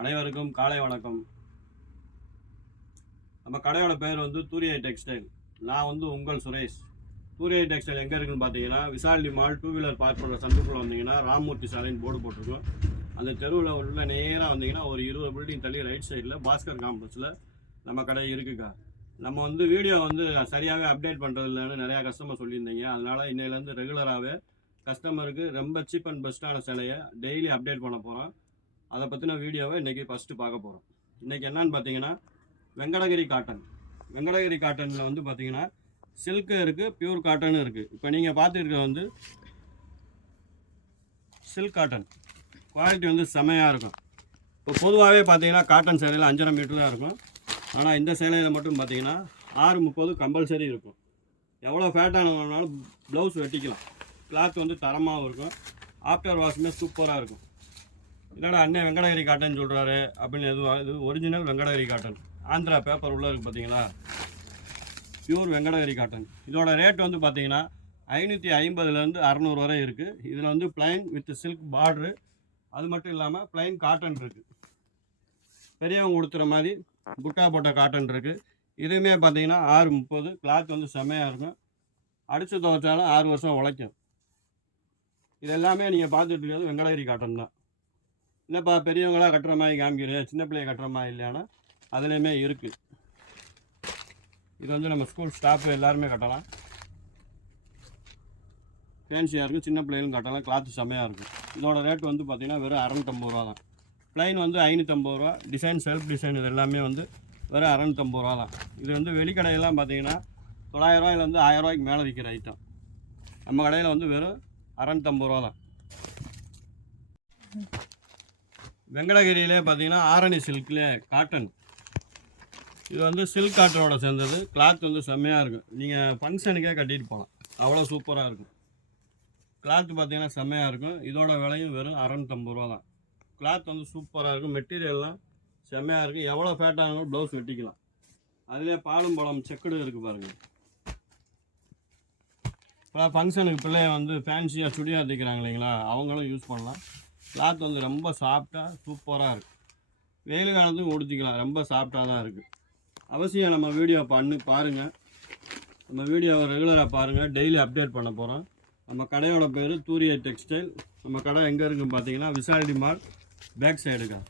அனைவருக்கும் காலை வணக்கம். நம்ம கடையோட பேர் வந்து தூரியை டெக்ஸ்டைல். நான் வந்து உங்கள் சுரேஷ். தூரியை டெக்ஸ்டைல் எங்கே இருக்குன்னு பார்த்தீங்கன்னா, விசாலி மால் 2 வீலர் பார்க் பண்ணுற சந்துக்குள்ளே வந்தீங்கன்னா ராமூர்த்தி சாலைன்னு போர்டு போட்டிருக்கோம். அந்த தெருவில் உள்ள நேராக வந்தீங்கன்னா ஒரு 20 பில்டிங் தள்ளி ரைட் சைடில் பாஸ்கர் காம்ப்ளெக்ஸில் நம்ம கடை இருக்குக்கா. நம்ம வந்து வீடியோ வந்து சரியாகவே அப்டேட் பண்ணுறது இல்லைன்னு நிறையா கஸ்டமர் சொல்லியிருந்தீங்க. அதனால் இன்னையிலேருந்து ரெகுலராகவே கஸ்டமருக்கு ரொம்ப சீப் அண்ட் பெஸ்ட்டான சிலையை டெய்லி அப்டேட் பண்ண போகிறோம். அதை பற்றின வீடியோவை இன்றைக்கி ஃபஸ்ட்டு பார்க்க போகிறோம். இன்றைக்கி என்னன்னு பார்த்தீங்கன்னா, வெங்கடகிரி காட்டன். வெங்கடகிரி காட்டனில் வந்து பார்த்தீங்கன்னா சில்க்கு இருக்குது, பியூர் காட்டனும் இருக்குது. இப்போ நீங்கள் பார்த்துருக்க வந்து சில்க் காட்டன் குவாலிட்டி வந்து செமையாக இருக்கும். இப்போ பொதுவாகவே பார்த்தீங்கன்னா காட்டன் சேலையில் 5.5 மீட்டர் தான் இருக்கும். ஆனால் இந்த சேலையில் மட்டும் பார்த்தீங்கன்னா 6:30 கம்பல்சரி இருக்கும். எவ்வளோ ஃபேட்டானவங்கனாலும் ப்ளவுஸ் வெட்டிக்கலாம். கிளாத் வந்து தரமாகவும் இருக்கும். ஆஃப்டர் வாஷுமே சூப்பராக இருக்கும். என்னடா அண்ணன் வெங்கடகிரி காட்டன் சொல்கிறாரு அப்படின்னு இது original Venkatagiri cotton. Andhra paper உள்ளே இருக்குது பார்த்தீங்களா, பியூர் வெங்கடகிரி காட்டன். இதோட ரேட் வந்து பார்த்தீங்கன்னா 550லேருந்து 600 வரை இருக்குது. இதில் வந்து பிளைன் வித் சில்க் பார்ட்ரு, அது மட்டும் இல்லாமல் பிளைன் காட்டன் இருக்குது. பெரியவங்க கொடுத்துற மாதிரி புட்டா போட்ட காட்டன் இருக்குது. இதுவுமே பார்த்தீங்கன்னா 6:30. கிளாத் வந்து செம்மையாக இருக்கும். அடித்து துவைச்சாலும் 6 வருஷம் உழைக்கும். இது எல்லாமே நீங்கள் பார்த்துட்டு இருக்கிறது வெங்கடகிரி காட்டன் தான். என்னப்பா பெரியவங்களாம் கட்டுற மாதிரி காமிக்கிறேன், சின்ன பிள்ளைய கட்டுற மாதிரி இல்லையானா அதுலேயுமே இருக்குது. இது வந்து நம்ம ஸ்கூல் ஸ்டாஃப் எல்லாருமே கட்டலாம். ஃபேன்சியாக இருக்கும், சின்ன பிள்ளைகளும் கட்டலாம். கிளாத்து செம்மையாக இருக்கும். இதோட ரேட் வந்து பார்த்திங்கன்னா வெறும் 650 ரூபா தான். ப்ளைன் வந்து 550 ரூபா. டிசைன் செல்ஃப் டிசைன் இது எல்லாமே வந்து வெறும் 650 ரூபா தான். இது வந்து வெளிக்கடையெல்லாம் பார்த்தீங்கன்னா 900 ரூபாயிலேருந்து 1000 ரூபாய்க்கு மேலே விற்கிற ஐட்டம். நம்ம கடையில் வந்து வெறும் 650 ரூபா தான். வெங்கடகிரியிலே பார்த்தீங்கன்னா ஆரணி சில்க்லே காட்டன். இது வந்து சில்க் காட்டனோட சேர்ந்தது. கிளாத் வந்து செம்மையாக இருக்கும். நீங்கள் ஃபங்க்ஷனுக்கே கட்டிட்டு போகலாம், அவ்வளோ சூப்பராக இருக்கும். கிளாத் பார்த்தீங்கன்னா செம்மையாக இருக்கும். இதோட விலையும் வெறும் 650 ரூபா தான். கிளாத் வந்து சூப்பராக இருக்கும். மெட்டீரியல்லாம் செம்மையாக இருக்கும். எவ்வளோ ஃபேட்டானாலும் ப்ளவுஸ் வெட்டிக்கலாம். அதிலே பாலும் பழம் செக்குடு இருக்குது பாருங்கள். இப்போ ஃபங்க்ஷனுக்கு பிள்ளைய வந்து ஃபேன்சியாக சுடியாக தைக்கிறாங்க இல்லைங்களா, அவங்களும் யூஸ் பண்ணலாம். கிளாத் வந்து ரொம்ப சாஃப்டாக சூப்பராக இருக்குது. வெயில் காலத்துக்கும் உடுத்திக்கலாம். ரொம்ப சாஃப்டாக தான் இருக்குது. அவசியம் நம்ம வீடியோ பாருங்கள். நம்ம வீடியோவை ரெகுலராக பாருங்கள். டெய்லி அப்டேட் பண்ண போகிறோம். நம்ம கடையோட பேர் தூரியை டெக்ஸ்டைல். நம்ம கடை எங்கே இருக்குன்னு பார்த்தீங்கன்னா விசாலி மால் பேக் சைடுக்கா.